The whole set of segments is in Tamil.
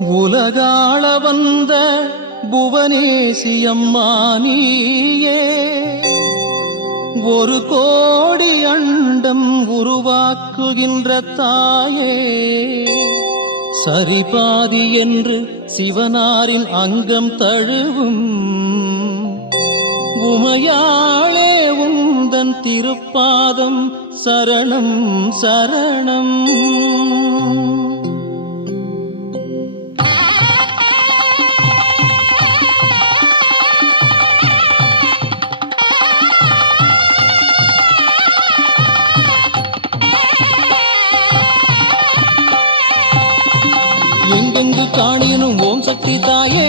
உலகாள வந்த புவனேசியம்மானியே. ஒரு கோடி அண்டம் உருவாக்குகின்ற தாயே. சரிபாதி என்று சிவனாரின் அங்கம் தழுவும். உமையாளே உந்தன் திருப்பாதம் சரணம் சரணம். எங்கெங்கு காணியனும் ஓம் சக்தி தாயே.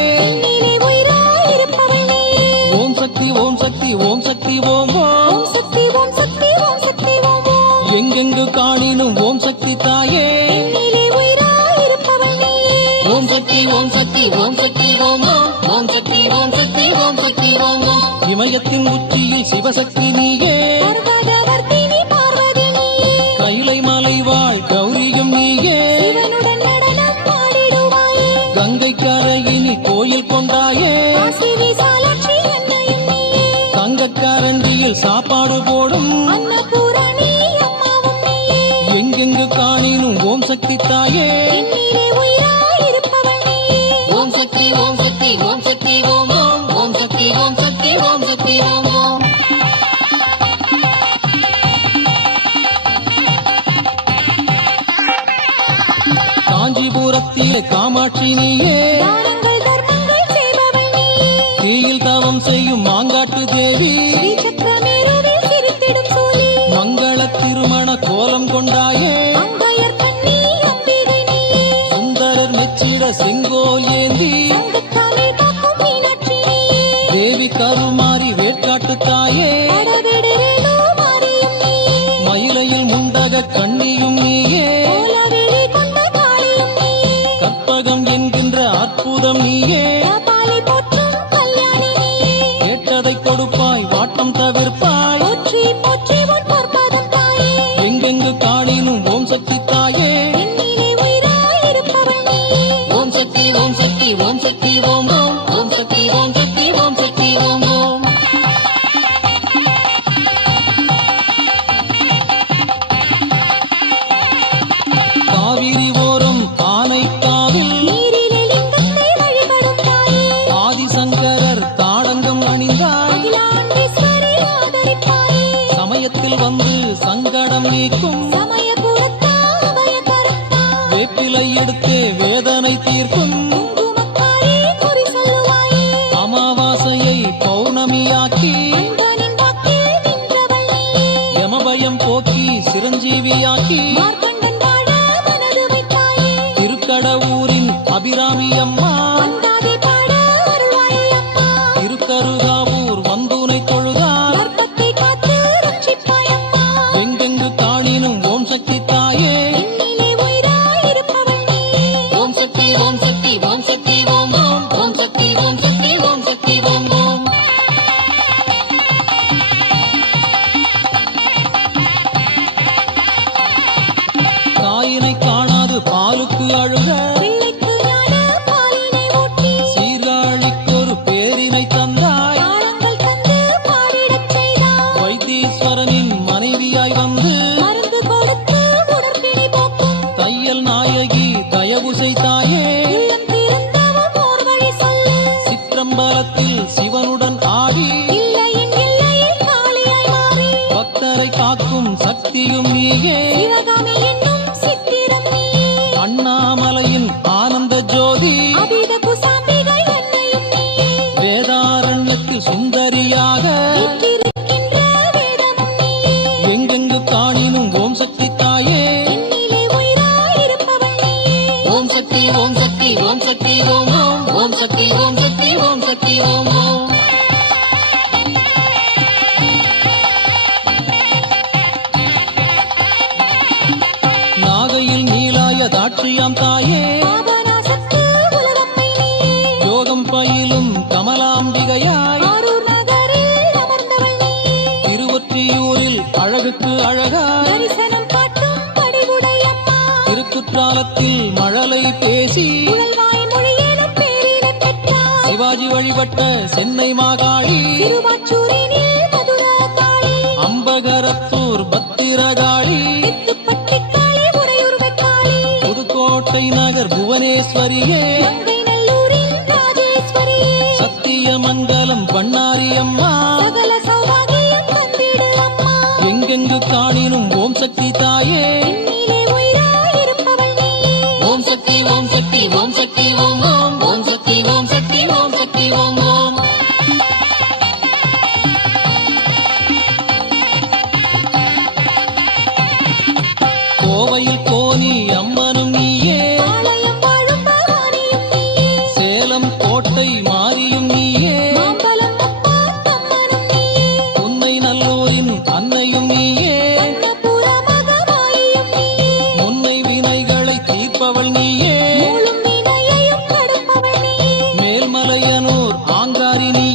ஓம் சக்தி ஓம் சக்தி ஓம் சக்தி ஓம் ஓம் சக்தி ஓம் சக்தி ஓம் சக்தி ஓம் எங்கெங்கு காணினும் ஓம் சக்தி தாயே. ஓம் சக்தி ஓம் சக்தி ஓம் சக்தி ஓம் ஓம் சக்தி ஓம் சக்தி ஓம் சக்தி ஓம் இமயத்தின் உச்சியில் சிவசக்தி நீயே. போடும். எங்கெங்கு காணினும் ஓம் சக்தி தாயே. ஓம் சக்தி ஓம் சக்தி ஓம் சக்தி ஓம் ஓம் ஓம் சக்தி ஓம் சக்தி ஓம் சக்தி ஓம் ஓம் காஞ்சிபுரத்திலே காமாட்சி நீயே. தீயில் தவம் செய்யும் மாங்காட்டு தேவி கொண்டாயே அங்கையர் கண்ணி அம்பிகை நீயே. சுந்தரர் மெச்சிட செங்கோல் ஏந்தி சங்கக்காலை காக்கும் மீனாட்சி நீயே. தேவி கருமாறி வேட்காட்டு தாயே. மயிலையில் முண்டக கண்ணியும் நீயே. கற்பகம் என்கின்ற அற்புதம் நீயே பக்தரை காக்கும் சக்தியும் நீயே. அண்ணாமலையின் ஆனந்த ஜோதி. வேதாரண்யத்தில் சுந்தரியாக. எங்கெங்கு காணினும் ஓம் சக்தி ஜெகதாட்சியாம் தாயே. யோகம் பயிலும் கமலாம்பிகையாய். திருவொற்றியூரில் அழகுக்கு அழகாய். திருக்குற்றாலத்தில் மழலை பேசி. சிவாஜி வழிபட்ட சென்னை மாகாளி. அம்பகரத்தூர் பத்திரகாளி. கோட்டை நகர் புவனேஸ்வரியே. சத்தியமங்கலம் பண்ணாரியம்மா. எங்கெங்கு காணினும் ஓம் சக்தி தாயே. ஓம் சக்தி ஓம் சக்தி ஓம் சக்தி ஓம் ஓம். ஓம் சக்தி ஓம் சக்தி ஓம் சக்தி ஓம் ஓம். கோவையில் மொட்டை மாறியும் நீயே. உன்னை நல்லோரின் அன்னையும் நீயே. உன்னை வினைகளை தீர்ப்பவள் நீயே. மேல்மலையனூர் ஆங்காரி நீ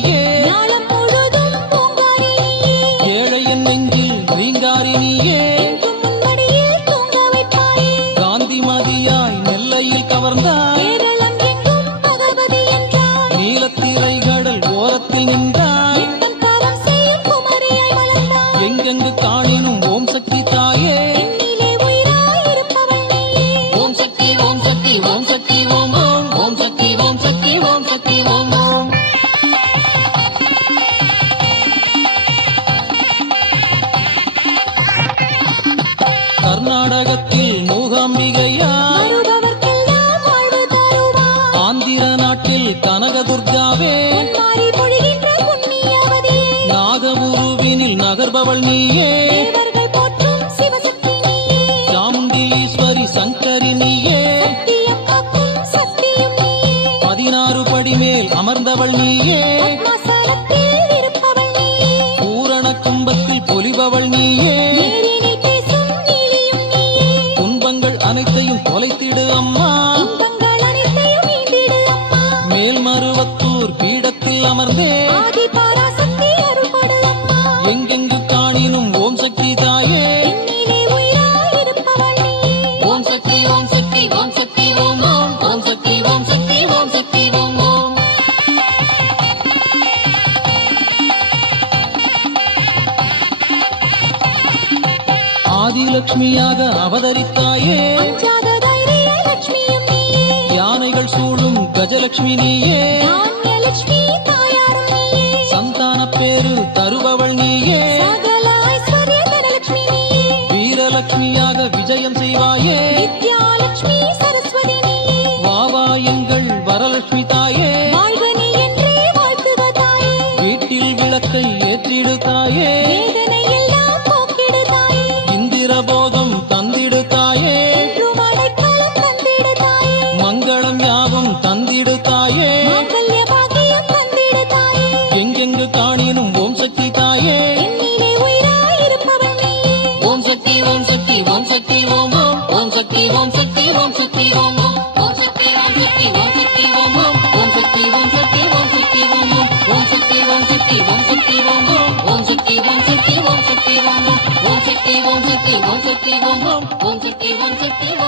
காப்பவள் நீயே. சாமுண்டீஸ்வரி சங்கரி நீயே. பதினாறு படி மேல் அமர்ந்தவள் நீயே. பூரண கும்பத்தில் பொலிபவள் நீயே. துன்பங்கள் அனைத்தையும் தொலைத்திடு அம்மா. மேல்மருவத்தூர் பீடத்தில் அமர்ந்தே. அவதரித்தாயே. யானைகள் சூழும் கஜலட்சுமி நீயே. சந்தான பேரு தருபவள் நீயே. வீரலட்சுமியாக விஜயம் செய்வாயே. வாவா எங்கள் வரலட்சுமி சக்தி ஓம் ஓம் ஓம்